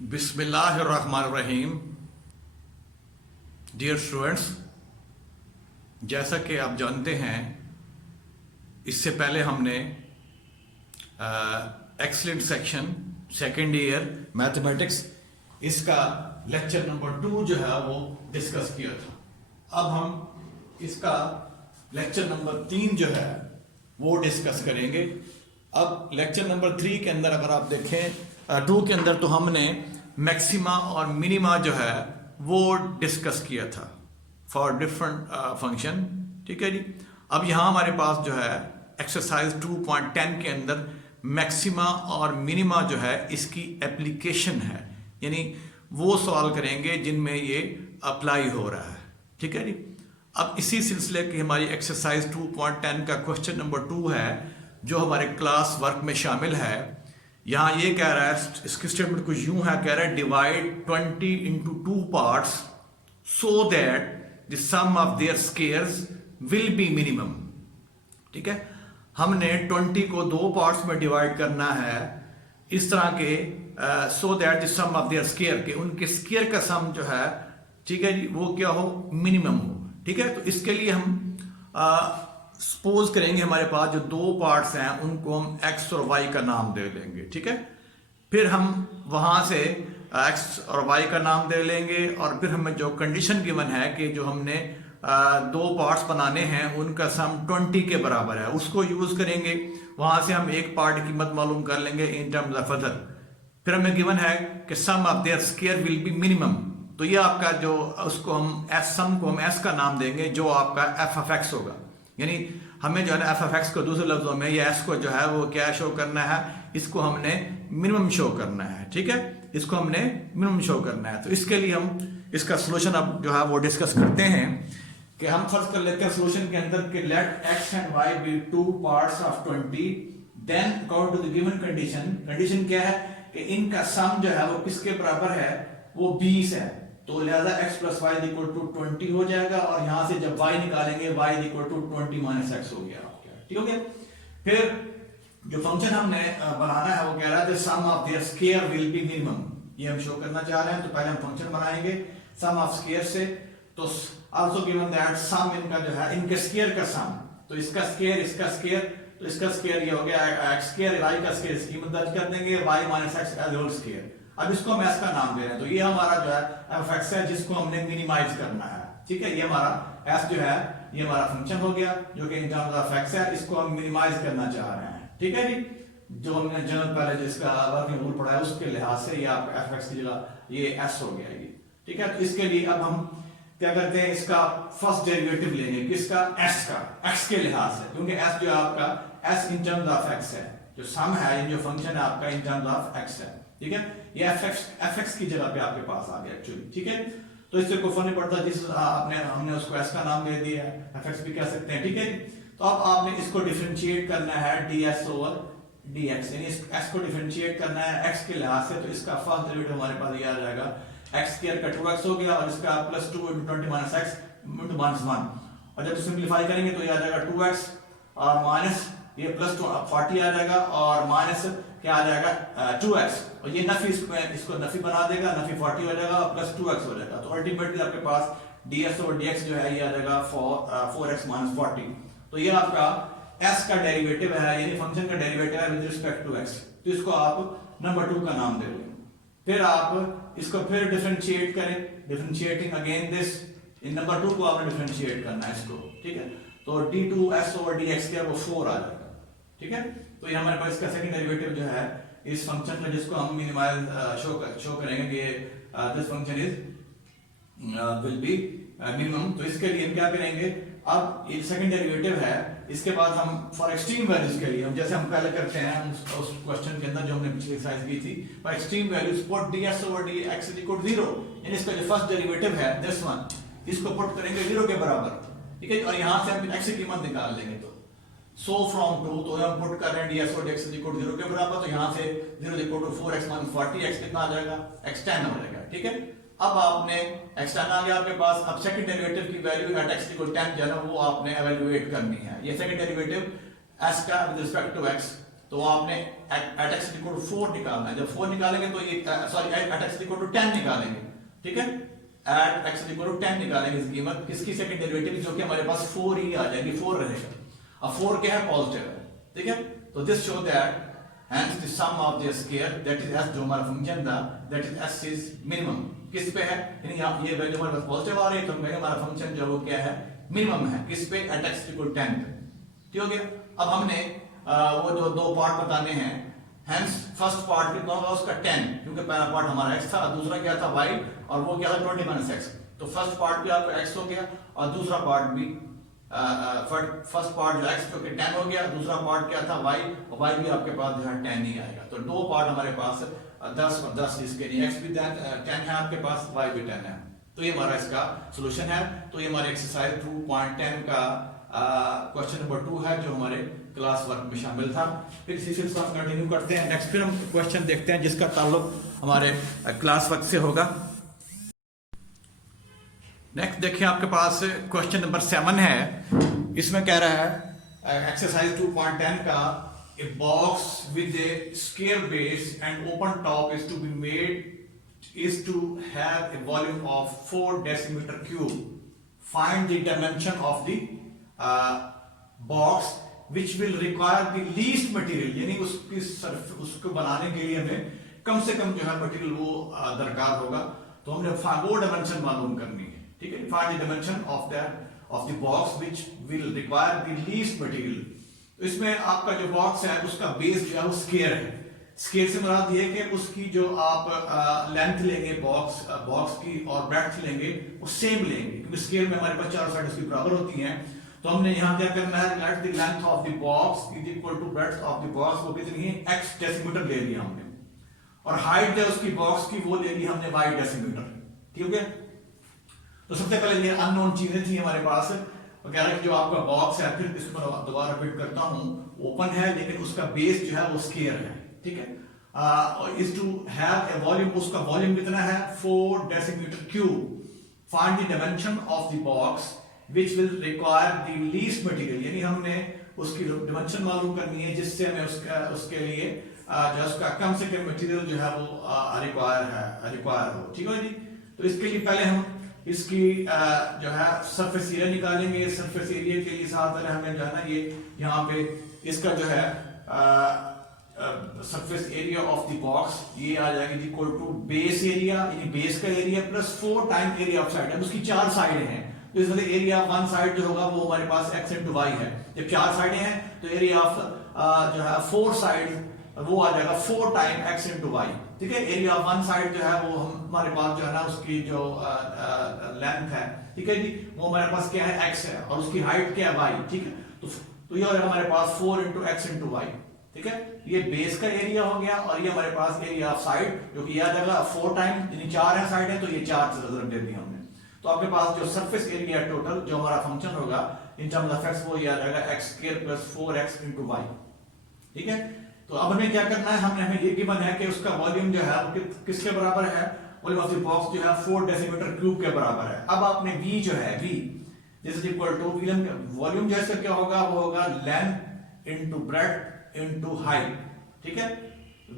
बिस्मिल्लाहिर्रहमानिर्रहीम। Dear students, जैसा कि आप जानते हैं, इससे पहले हमने excellent section second year mathematics इसका लेक्चर नंबर 2 जो है वो डिस्कस किया था। अब हम इसका लेक्चर नंबर 3 जो है वो डिस्कस करेंगे। अब लेक्चर नंबर 3 के अंदर अगर आप देखें 2 के अंदर, तो हमने मैक्सिमा और मिनिमा जो है वो डिस्कस किया था फॉर डिफरेंट फंक्शन। ठीक है जी। अब यहाँ हमारे पास जो है एक्सरसाइज 2.10 के अंदर मैक्सिमा और मिनिमा जो है इसकी एप्लीकेशन है, यानी वो सवाल करेंगे जिनमें ये अप्लाई हो रहा है। ठीक है जी। अब इसी सिलसिले की हमारी एक्सरसाइज 2.10 का क्वेश्चन नंबर 2 है जो हमारे क्लास वर्क में शामिल है। यहाँ ये कह रहा है, इसकी स्टेटमेंट कुछ यूं है, कह रहा है divide 20 into 2 parts so that the sum of their squares will be minimum। ठीक है, हमने 20 को 2 पार्ट्स में डिवाइड करना है इस तरह के so that the sum of their square के उनके स्क्वायर का सम जो है, ठीक है जी, वो क्या हो, मिनिमम हो। ठीक है, तो इसके लिए हम सपोज करेंगे हमारे पास जो 2 पार्ट्स हैं उनको हम x और y का नाम दे लेंगे। ठीक है, फिर हम वहां से x और y का नाम दे लेंगे और फिर हमें जो कंडीशन गिवन है कि जो हमने 2 पार्ट्स बनाने हैं उनका सम 20 के बराबर है, उसको यूज करेंगे। वहां से हम एक पार्ट की कीमत मालूम कर लेंगे इन टर्म्स ऑफ अदर। फिर हमें गिवन है कि sum of their square will be minimum, तो ये आपका जो उसको हम सम को हम s का नाम देंगे जो आपका f ऑफ x होगा। यानी हमें जो है ना एफ ऑफ एक्स को दूसरे लफ्जों में ये एस को जो है वो क्या शो करना है, इसको हमने मिनिमम शो करना है। ठीक है, इसको हमने मिनिमम शो करना है। तो इसके लिए हम इसका सोल्यूशन अब जो है वो डिस्कस करते हैं कि हम फर्स्ट कर लेते हैं सोल्यूशन के अंदर कि let x and y be 2 parts of 20, then according to the given condition क्या है कि इनका सम जो है वो किसके बराबर है, वो 20 है। तो लिहाजा x plus y equal to 20 हो जाएगा और यहां से जब y निकालेंगे y equal to 20 minus x हो गया। ठीक हो गया। फिर जो फंक्शन हमने बनाना है वो कह रहा है sum of their square will be minimum, ये हम शो करना चाह रहे हैं। तो पहले हम फंक्शन बनाएंगे सम ऑफ स्क्वायर से। तो आल्सो गिवन दैट सम इनका जो है इनके स्क्वायर का सम, तो इसका स्क्वायर इसका स्क्वायर, तो इसका स्क्वायर ये हो गया x स्क्वायर, y का स्क्वायर, इसकी कीमत दर्ज कर देंगे y minus x as whole square. अब इसको हम s का नाम दे रहे हैं, तो ये हमारा जो है f x है जिसको हमने मिनिमाइज करना है। ठीक है, ये हमारा s जो है ये हमारा फंक्शन हो गया जो कि इन टर्म्स ऑफ x है, इसको हम मिनिमाइज करना चाह रहे हैं। ठीक है जी, जो हमने जनरल पहले जिसका वर्किंग रूल पढ़ा है उसके लिहाज से ये आपका f x की जगह ये s हो गया ये। ठीक है, तो इसके लिए अब हम क्या करते हैं, इसका फर्स्ट डेरिवेटिव लेंगे किसका, s का, x के लिहाज से, क्योंकि s जो है आपका s in terms of x है, जो सम है जो फंक्शन है आपका इन टर्म्स ऑफ x है। ठीक है, ये fx की जगह पे आपके पास आ गया एक्चुअली। ठीक है, तो इससे कोई फर्क नहीं पड़ता जिस हमने उसको s का नाम दे दिया है, fx भी कह सकते हैं। ठीक है, तो अब आपने इसको डिफरेंशिएट करना है ds ओवर dx, यानी इस s को डिफरेंशिएट करना है x के लिहाज से। तो इसका फर्स्ट डेरिवेटिव हमारे पास ये आ जाएगा x स्क्वायर का 2x हो गया और इसका plus 2 into 20 minus x into minus 1, और जब सिंप्लीफाई करेंगे तो ये आ जाएगा 2x और माइनस ये प्लस 40 आ जाएगा और माइनस क्या आ जाएगा 2x, और ये नफी इसको नफी बना देगा, नफी 40 हो जाएगा और प्लस 2x हो जाएगा। तो अल्टीमेटली आपके पास ds और dx जो है ये आ जाएगा 4x माइनस 40। तो ये आपका s का डेरिवेटिव है, यानी फंक्शन का डेरिवेटिव है विद रिस्पेक्ट टू x। तो इसको आप नंबर 2 का नाम दे लें। फिर आप इसको फिर डिफरेंशिएट करें, differentiating again this, in number 2 को आपने डिफरेंशिएट करना है इसको। ठीक है, तो d2s ओवर dx क्या वो 4 आ जाएगा। ठीक है, तो ये हमारे पास इसका सेकंड डेरिवेटिव जो है इस फंक्शन का, जिसको हम मिनिमाइज शो करेंगे कि this function is will be minimum. तो इसके लिए हम क्या करेंगे, अब ये सेकंड डेरिवेटिव है, इसके बाद हम फॉर एक्सट्रीम वैल्यूज के लिए हम जैसे हम पहले करते हैं उस क्वेश्चन के अंदर जो हमने पिछली एक्सरसाइज की थी, for extreme values put ds over dx equal to 0, यानी इसका जो फर्स्ट डेरिवेटिव है दिस वन, इसको पुट करेंगे 0 के बराबर। ठीक है, और यहां से हम x की कीमत निकाल लेंगे। तो so from 2, तो हम पुट कर रहे हैं ds और dx इक्वल टू 0 के बराबर, तो यहां से 0 equal to 4x minus 40, x कितना आ जाएगा, x 10 हो जाएगा। ठीक है, अब आपने x 10 आ गया आपके पास। अब सेकंड डेरिवेटिव की वैल्यू एट x इक्वल 10 जो है वो आपने एवेल्युएट करनी है। ये सेकंड डेरिवेटिव s का विद रिस्पेक्ट टू x तो आपने एट एक्स इक्वल टू 4 निकालना है। जब 4 निकालेंगे तो ये sorry at x equal to 10 निकालेंगे, ठीक है, एट एक्स इक्वल टू 10 निकालेंगे इसकी कीमत किसकी, सेकंड डेरिवेटिव, जो कि हमारे पास 4 ही आ जाएगी, 4 रहेगा। अब 4 क्या है, पॉजिटिव है, ठीक है। तो this show that hence the sum of their square that is s जो हमारा फंक्शन था that is s is minimum किस पे है, यानी यहाँ ये वैल्यू हमारे पास पॉजिटिव आ रही है तो हमारा फंक्शन जो वो क्या है, मिनिमम है, किस पे, एट एक्स इक्वल 10 पे, ठीक हो गया। अब हमने वो जो दो पार्ट बताने हैं, hence फर्स्ट पार्ट कितना होगा उसका 10, क्योंकि पहला पार्ट हमारा x था, दूसरा क्या था y, और वो क्या था 20 माइनस x। तो फर्स्ट पार्ट भी आपका x हो गया और दूसरा पार्ट भी फर्स्ट पार्ट जो x जो कि 10 हो गया, दूसरा पार्ट क्या था y, और y भी आपके पास जो है 10 ही आएगा। तो दो पार्ट हमारे पास 10 और 10, इसके लिए x भी 10 है आपके पास, y भी 10 है। तो ये हमारा इसका सॉल्यूशन है। तो ये हमारे एक्सरसाइज 2.10 का क्वेश्चन नंबर 2 है जो हमारे क्लास वर्क में शामिल था। फिर इसी सिलसिले में कंटिन्यू करते हैं। नेक्स्ट फिर हम क्वेश्चन देखते हैं जिसका ताल्लुक हमारे क्लास वर्क से होगा। नेक्स्ट देखिए आपके पास क्वेश्चन नंबर 7 है। इसमें कह रहा है एक्सरसाइज 2.10 का, a box with a square base and open top is to be made is to have a volume of 4 decimeter cube. Find the dimension of the box which will require the least material, यानी उसको बनाने के लिए हमें कम से कम जो है material वो दरकार होगा। तो हमने वो डायमेंशन मालूम करनी है, ठीक है। Find the dimension of the box which will require the least material. तो इसमें आपका जो बॉक्स है उसका बेस जो है वो स्क्वायर है। स्केल से मुराद ये है कि उसकी जो आप लेंथ लेंगे बॉक्स की और ब्रेड्थ लेंगे वो सेम लेंगे, क्योंकि स्केल में हमारे पास चारों साइड उसकी बराबर होती हैं। तो हमने यहाँ क्या करना है, let the length of the box is equal to breadth of the box, वो कितनी है, x डेसीमीटर ले लिया हमने, और हाइट जो उसकी बॉक्स की वो ले ली हमने y डेसीमीटर, ठीक है। तो सबसे पहले ये अननोन चीजें थी हमारे पास। तो कह रहा है कि जो आपका बॉक्स है, फिर इसको दोबारा रिपीट करता हूँ, ओपन है लेकिन उसका बेस जो है वो स्क्वायर है, ठीक है। Is to have a volume, उसका वॉल्यूम कितना है, 4 decimetre cube. Find the dimension of the box which will require the least material, यानी हमने उसकी डायमेंशन मालूम करनी है जिससे हमें उसके लिए जो उसका कम से कम मटेरियल जो है वो रिक्वायर हो, ठीक है जी। तो इसके लिए पहले हम इसकी जो है सरफेस एरिया निकालेंगे। सरफेस एरिया के लिए साथ पहले हमें जो है ना ये यहाँ पे इसका जो है surface area of the box ये आ जाएगी इक्वल टू बेस एरिया, यानी बेस का area plus 4 time area of side. उसकी 4 साइडें हैं तो इस वजह एरिया ऑफ वन साइड जो होगा वो हमारे पास x इंटू वाई है। जब 4 साइडें हैं तो एरिया ऑफ जो है 4 साइड वो आ जाएगा 4 टाइम x इंटू वाई, ठीक है। एरिया ऑफ वन साइड जो है वो हमारे पास जो है ना उसकी जो लेंथ है, ठीक है जी, वो हमारे पास क्या है, x है, और उसकी हाइट क्या है, y, ठीक है। तो ये हमारे पास 4 इंटू x इंटू वाई, ठीक है। ये बेस का एरिया हो गया, और ये हमारे पास एरिया ऑफ साइड जो कि याद रखा 4 टाइम, यानी 4 है साइड है तो ये 4 से रिजल्ट दे दिया हमने। तो आपके पास जो सरफेस एरिया टोटल जो हमारा फंक्शन होगा इन टर्म्स ऑफ x वो याद रहेगा x square plus 4x into y, ठीक है। तो अब हमें क्या करना है, हमें ये गिवन है कि उसका वॉल्यूम जो है वो किसके बराबर है, वॉल्यूम ऑफ द बॉक्स जो है 4 डेसीमीटर क्यूब के बराबर है। अब आपने v जो है v this is equal to volume जैसे क्या होगा, वो होगा length into breadth into height, ठीक है।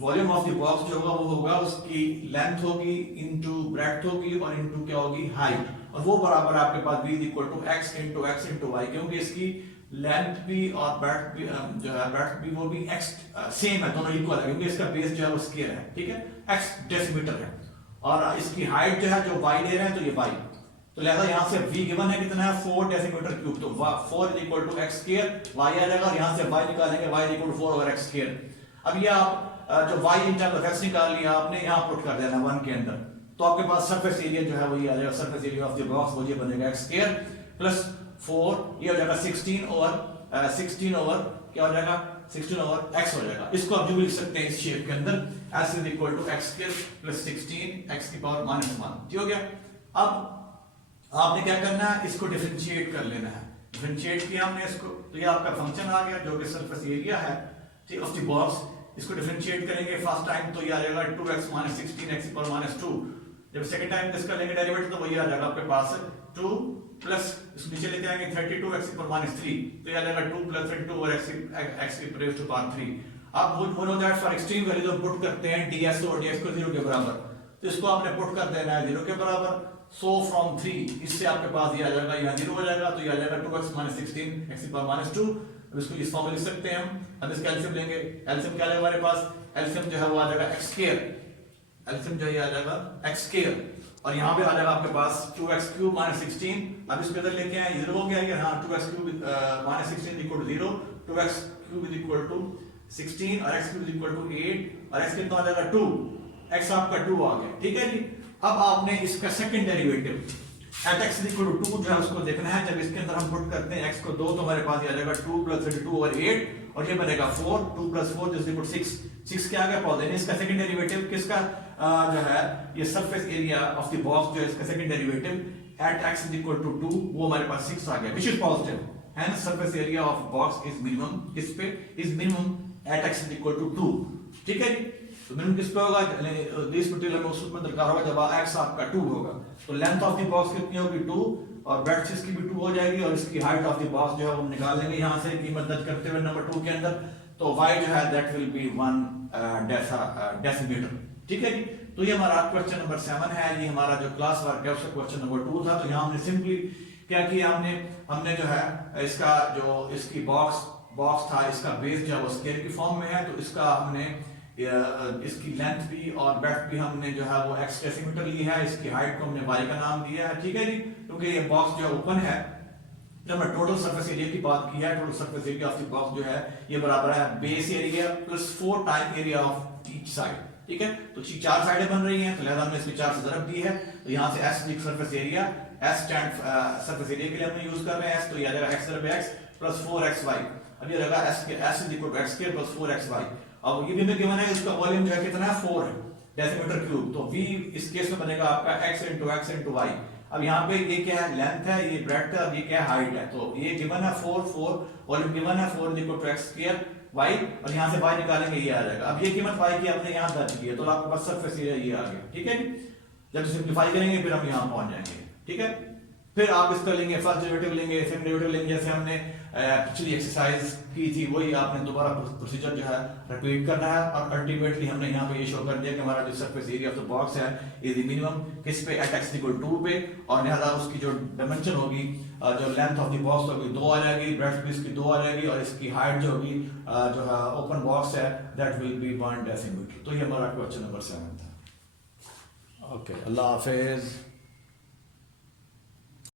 वॉल्यूम ऑफ द बॉक्स जो होगा वो होगा उसकी लेंथ होगी इनटू ब्रेड्थ होगी और इनटू क्या होगी, हाइट, और वो बराबर आपके पास v equal to x into y, क्योंकि इसकी लेंथ भी और ब्रेड्थ भी जो है ब्रेड्थ भी वो भी x सेम है, दोनों इक्वल है, क्योंकि इसका बेस जो है वो स्क्वायर है, ठीक है, x डेसीमीटर है, और इसकी हाइट जो है जो y ले रहे हैं तो ये y। तो लिहाजा यहाँ से v गिवन है कितना है, 4 डेसीमीटर क्यूब, तो 4 is equal to x square, y आ जाएगा, और यहाँ से y निकालेंगे, y is equal to 4 over x square. अब ये आप जो y in terms of x निकाल लिया आपने, यहाँ पुट कर देना 1 के अंदर, तो आपके पास सरफेस एरिया जो है वो ये आ जाएगा, surface area of the box वो ये बनेगा x स्क्वायर प्लस 4, ये हो जाएगा 16 ओवर क्या हो जाएगा, 16 ओवर x हो जाएगा। इसको आप जो लिख सकते हैं इस शेप के अंदर, s is equal to x square plus 16 x की पावर -1, ठीक हो गया। अब आपने क्या करना है, इसको डिफरेंशिएट कर लेना है। डिफरेंशिएट किया हमने इसको, तो ये आपका फंक्शन आ गया जो कि सरफेस एरिया है, ठीक, ऑफ द बॉक्स। इसको डिफरेंशिएट करेंगे फर्स्ट टाइम तो ये आ जाएगा 2x माइनस 16 x की पावर -2। जब सेकंड टाइम इसका लेंगे डेरिवेटिव तो वही आ जाएगा आपके पास 2 प्लस इसको नीचे लेके आएंगे 32 x की पावर -3, तो ये आ जाएगा 2 प्लस 32 ओवर x की रेज़ टू पावर 3। अब वो know that for extreme value हम पुट करते हैं ds और ds को 0 के बराबर, तो इसको आपने पुट कर देना है 0 के बराबर। सो फ्रॉम 3 इससे आपके पास ये आ जाएगा, यहाँ 0 हो जाएगा, तो ये आ जाएगा 2x - 16 x की पावर -2। अब इसको इस फॉर्म में लिख सकते हैं हम। अब इसका एलसीएम लेंगे, एलसीएम क्या लेगा हमारे पास, एलसीएम जो है वो आ जाएगा x स्क्वायर, एलसीएम जो है आ जाएगा x स्क्वायर, और यहाँ पे आ जाएगा आपके पास 2x³ - 16। अब इसको इधर लेके आए, 0 हो गया ये, हाँ 2x³ - 16 = 0, 2x³ = 16 और x³ = 8 और x कितना आ जाएगा 2, x आपका 2 आ गया, ठीक है जी। अब आपने इसका सेकंड डेरिवेटिव at x = 2 जो है उसको देखना है। जब इसके अंदर हम पुट करते हैं x को 2 तो हमारे पास ये आ जाएगा 2 + 32 और 8 और ये बनेगा 4, 2 + 4 = 6, 6 क्या आ गया पॉजिटिव। इसका सेकंड डेरिवेटिव किसका जो है ये surface area of the box जो है इसका सेकंड डेरिवेटिव at x = 2 वो हमारे पास 6 आ गया, which is positive, hence surface area of box is minimum, इस पे is minimum at x = 2, ठीक है जी। तो मिनिमम किस पे होगा, दिस मटेरियल में उस में दरकार होगा जब x आपका 2 होगा, तो लेंथ ऑफ द बॉक्स कितनी होगी 2 और ब्रेड्थ इसकी भी 2 हो जाएगी और इसकी हाइट ऑफ द बॉक्स जो है वो निकाल लेंगे यहां से कीमत दर्ज करते हुए नंबर 2 के अंदर, तो y जो है दैट विल बी 1 डेसीमीटर, ठीक है जी। तो ये हमारा क्वेश्चन नंबर 7 है, ये हमारा जो क्लास वर्क है उसका क्वेश्चन नंबर 2 था। तो यहाँ हमने सिंपली क्या किया, हमने जो है इसका जो इसकी बॉक्स था इसका बेस जो है वो स्क्वायर की फॉर्म में है, तो इसका हमने इसकी लेंथ भी और ब्रेड्थ भी हमने जो है वो x डेसीमीटर ली है, इसकी हाइट को हमने y का नाम दिया है, ठीक है जी। क्योंकि ये बॉक्स जो है ओपन है, जब हमने टोटल सरफेस एरिया की बात की है, total surface area of the box जो है ये बराबर है base area plus 4 time area of each side, ठीक है। तो 4 साइडें बन रही हैं, तो लिहाजा हमने इसमें 4 से ज़रब दी है, तो यहाँ से s surface area, s stand surface area के लिए हमने यूज कर रहे हैं s, तो ये आ जाएगा x × x प्लस 4xy। अब ये रहेगा s = x² प्लस 4xy। अब ये भी हमें गिवन है, इसका वॉल्यूम जो है कितना है 4 है डेसीमीटर क्यूब, तो v इस केस में बनेगा आपका x × y। अब यहाँ पे ये क्या है, लेंथ है, ये ब्रेड्थ है और ये क्या है, हाइट है, तो ये गिवन है 4 वॉल्यूम गिवन है 4 = x² y और यहाँ से y निकालेंगे ये आ जाएगा। अब ये कीमत y की हमने यहाँ दर्ज की है, तो आपके पास सरफेस एरिया ये आ गया, ठीक है जी। जब सिंपलीफाई करेंगे फिर हम यहाँ पहुंच जाएंगे, ठीक है। फिर आप इसका लेंगे फर्स्ट डेरिवेटिव लेंगे, सेकंड डेरिवेटिव लेंगे, जैसे हमने पिछली एक्सरसाइज की थी वही आपने दोबारा प्रोसीजर जो है रिपीट करना है। और अल्टीमेटली हमने यहाँ पे ये शो कर दिया कि हमारा जो surface area of the box है इज मिनिमम किस पे, at x = 2 पे, और लिहाजा उसकी जो डायमेंशन होगी, जो लेंथ ऑफ द बॉक्स होगी 2 आ जाएगी, ब्रेड्थ भी इसकी 2 आ जाएगी और इसकी हाइट जो होगी जो है ओपन बॉक्स है दैट विल बी 1 डेसीमीटर। तो ये हमारा क्वेश्चन नंबर 7 था। ओके, अल्लाह हाफिज।